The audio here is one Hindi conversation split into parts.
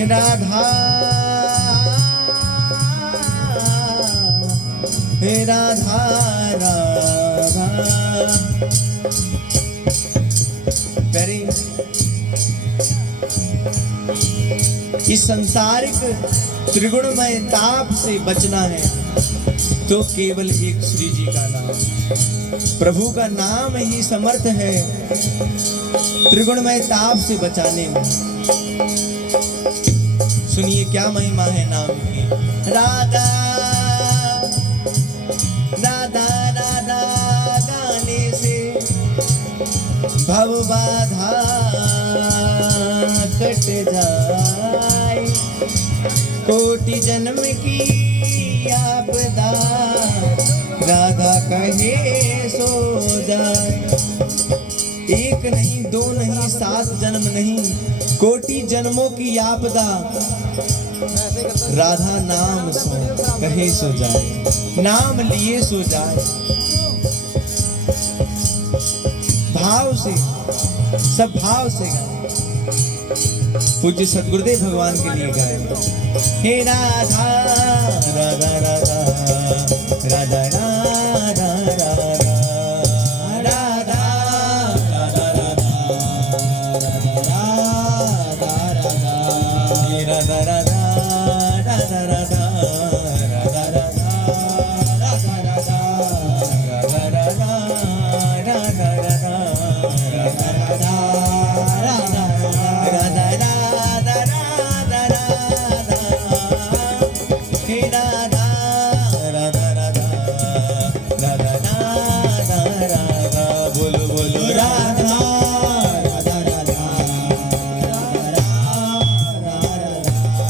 राधा हे राधा राधा। प्यारी, इस संसारिक त्रिगुणमय ताप से बचना है तो केवल एक श्री जी का नाम, प्रभु का नाम ही समर्थ है त्रिगुणमय ताप से बचाने में। सुनिए क्या महिमा है नाम की। राधा राधा राधा गाने से भव बाधा कट जाए, कोटि जन्म की आपदा राधा कहे सो जाए। एक नहीं, दो नहीं, 7 जन्म नहीं, कोटि जन्म जन्मों की आपदा राधा नाम सो कहे सो जाए, नाम लिए सो जाए। भाव से, सब भाव से गाए। पूज्य सद्गुरुदेव भगवान के लिए गाए। हे राधा राधा राधा राधा राधा राधा राधा राधा राधा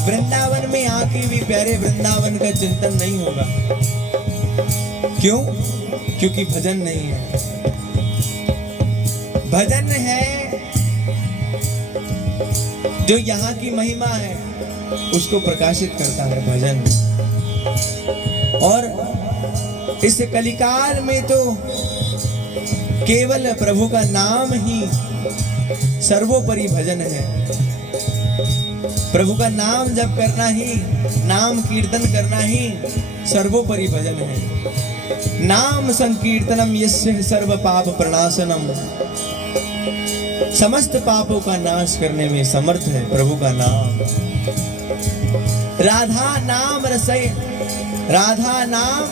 वृंदावन में आके भी प्यारे वृंदावन का चिंतन नहीं होगा। क्यों? क्योंकि भजन नहीं है। भजन है जो यहाँ की महिमा है उसको प्रकाशित करता है भजन। और इस कलिकाल में तो केवल प्रभु का नाम ही सर्वोपरि भजन है। प्रभु का नाम जप करना ही, नाम कीर्तन करना ही सर्वोपरि भजन है। नाम संकीर्तनम यस्य सर्व पाप प्रणाशनम, समस्त पापों का नाश करने में समर्थ है प्रभु का नाम। राधा नाम रसय, राधा नाम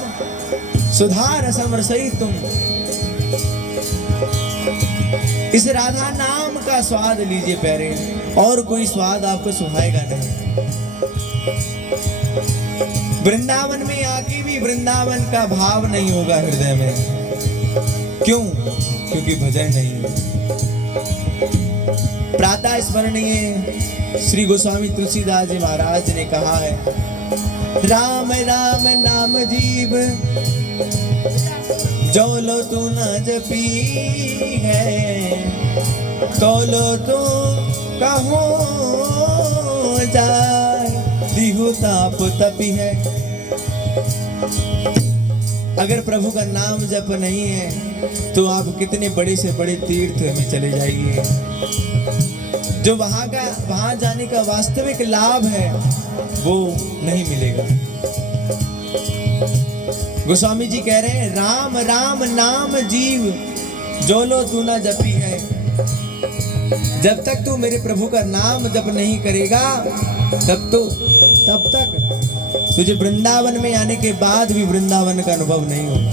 सुधा रसम रसई तुम। इस राधा नाम का स्वाद लीजिए प्यारे, और कोई स्वाद आपको सुहाएगा नहीं। वृंदावन में आके भी वृंदावन का भाव नहीं होगा हृदय में। क्यों? क्योंकि भजन नहीं है। प्रातः स्मरणीय श्री गोस्वामी तुलसीदास जी महाराज ने कहा है, राम राम नाम जीव जो लो तू न जपी है, तो लो तू कहो जाए दिहु ताप तपी है। अगर प्रभु का नाम जप नहीं है तो आप कितने बड़े से बड़े तीर्थ में चले जाइए, जो वहां जाने का वास्तविक लाभ है वो नहीं मिलेगा। गोस्वामी जी कह रहे हैं, राम राम नाम जीव जो लो तू ना जपी है। जब तक तू मेरे प्रभु का नाम जप नहीं करेगा तब तक तुझे वृंदावन में आने के बाद भी वृंदावन का अनुभव नहीं होगा।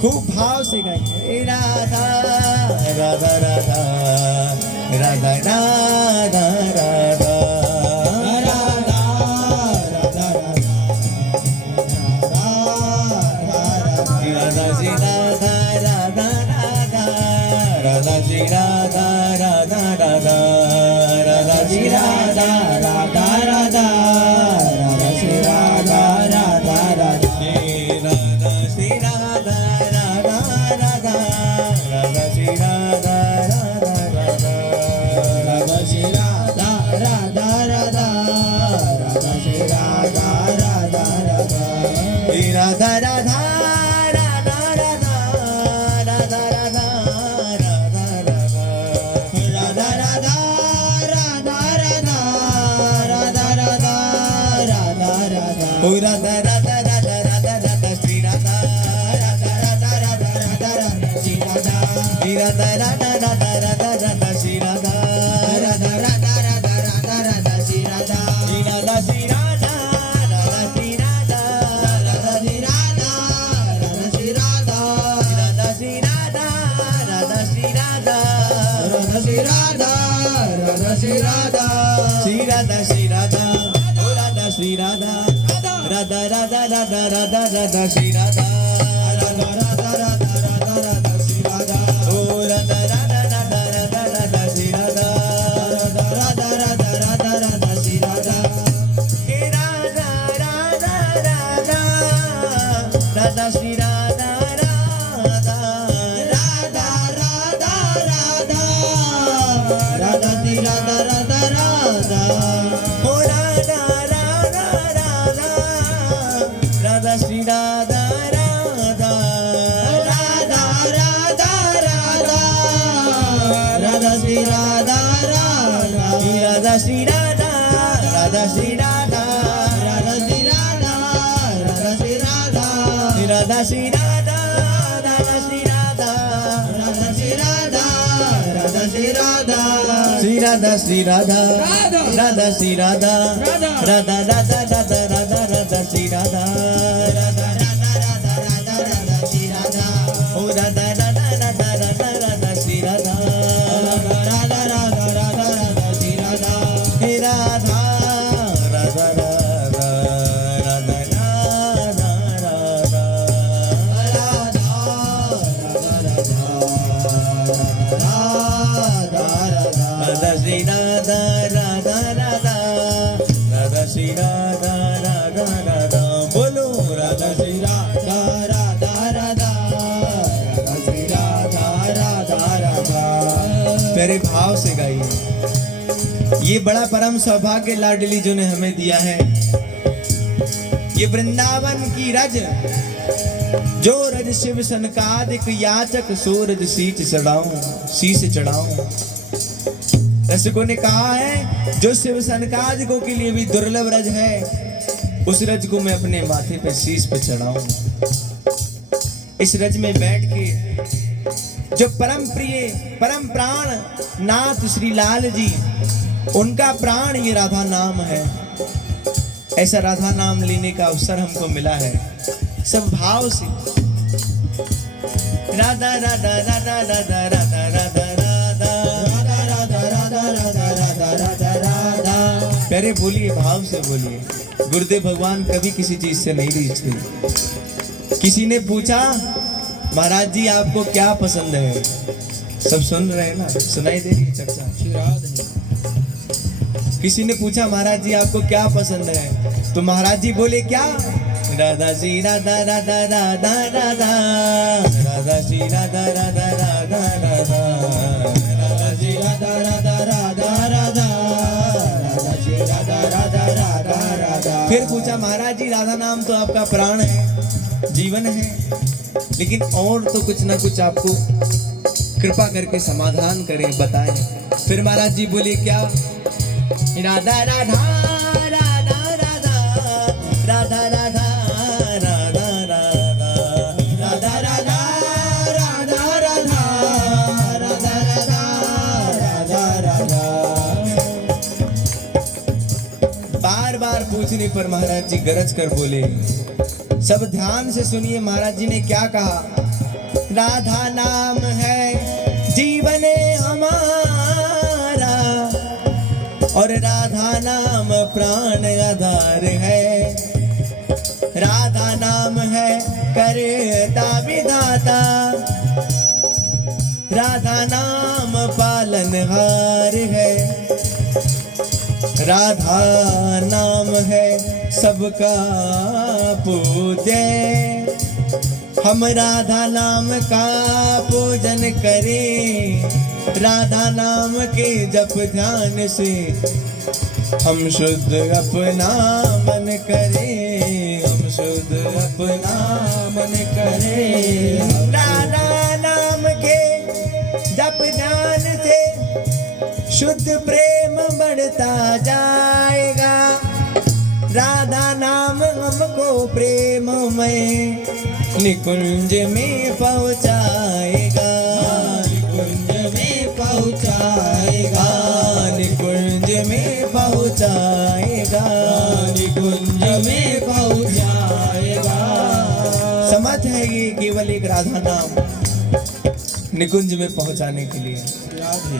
खूब भाव से गाइए, राधा राधा राधा राधा राधा राधा श्री राधा राधा राधा राधा श्री राधा राधा राधा राधा श्री राधा राधा राधा राधा श्री राधा राधा राधा राधा श्री राधा राधा राधा राधा श्री राधा राधा राधा राधा श्री राधा राधा राधा राधा राधा राधा राधा राधा राधा राधा श्री राधा राधा राधा राधा राधा राधा श्री राधा राधा राधा राधा राधा राधा श्री राधा राधा राधा राधा राधा राधा श्री राधा राधा श्री राधा राधा श्री राधा राधा श्री राधा राधा श्री राधा राधा श्री राधा राधा श्री राधा राधा श्री राधा राधा श्री राधा श्री राधा श्री राधा राधा श्री राधा राधा राधा राधा राधा राधा श्री राधा राधा राधा राधा राधा राधा श्री राधा ओ राधा राधा राधा राधा राधा श्री राधा राधा राधा राधा राधा राधा श्री राधा हे राधा राधा राधा राधा श्री राधा राधा राधा राधा राधा राधा श्री राधा राधा राधा राधा राधा राधा श्री राधा राधा राधा श्री राधा राधा श्री राधा राधा श्री राधा राधा श्री राधा राधा श्री राधा राधा श्री राधा राधा श्री राधा राधा श्री राधा श्री राधा श्री राधा राधा श्री राधा राधा राधा राधा राधा राधा श्री राधा राधा राधा राधा राधा राधा श्री राधा ओ राधा राधा राधा राधा राधा श्री राधा राधा राधा राधा राधा श्री राधा हे राधा राधा राधा राधा राधा राधा राधा श्री राधा राधा राधा राधा श्री राधा राधा राधा बोलो राधा श्री राधा राधा राधा राधा श्री राधा राधा राधा मेरे भाव से गाइए। ये बड़ा परम सौभाग्य लाडली जो ने हमें दिया है, ये वृंदावन की रज, जो रज शिव सनकादिक याचक सो रज शीश चढ़ाऊं। रसिकों ने कहा है जो शिव सनकादिकों के लिए भी दुर्लभ रज है, उस रज को मैं अपने माथे पे शीश पे चढ़ाऊं। इस रज में बैठ के जो परम प्रिय परम प्राण नाथ श्री लाल जी, उनका प्राण ये राधा नाम है। ऐसा राधा नाम लेने का अवसर हमको मिला है सब भाव से। राधा राधा राधा राधा राधा राधा प्यारे बोलिए, भाव से बोलिए। गुरुदेव भगवान कभी किसी चीज से नहीं रीझते। किसी ने पूछा महाराज जी आपको क्या पसंद है, सब सुन रहे हैं ना, सुनाई दे रही चर्चा। किसी ने पूछा महाराज जी आपको क्या पसंद है, तो महाराज जी बोले क्या, राधा श्री राधा राधा राधा राधा राधा श्री राधा राधा राधा राधा राधा श्री राधा राधा राधा राधा राधा श्री राधा राधा राधा राधा। फिर पूछा महाराज जी राधा नाम तो आपका प्राण है, जीवन है, लेकिन और तो कुछ ना कुछ आपको कृपा करके समाधान करें, बताएं। फिर महाराज जी बोले क्या, राधा राधा राधा राधा राधा राधा राधा राधा राधा राधा राधा राधा राधा राधा राधा। बार बार पूछने पर महाराज जी गरज कर बोले, सब ध्यान से सुनिए महाराज जी ने क्या कहा। राधा नाम है जीवन हमारा और राधा नाम प्राण आधार है। राधा नाम है करता विधाता, राधा नाम पालनहार है। राधा नाम है सबका पूज्य, हम राधा नाम का पूजन करें। राधा नाम के जप ध्यान से हम शुद्ध अपना मन करें, हम शुद्ध अपना मन करें। राधा नाम के जप ध्यान से शुद्ध प्रेम बढ़ता जाएगा। राधा नाम हमको प्रेममय निकुंज में पहुँचाएगा, निकुंज में पहुँचाएगा, निकुंज में पहुँचाएगा, निकुंज में पहुँचाएगा। समर्थ है ये केवल एक राधा नाम निकुंज में पहुँचाने के लिए। राधे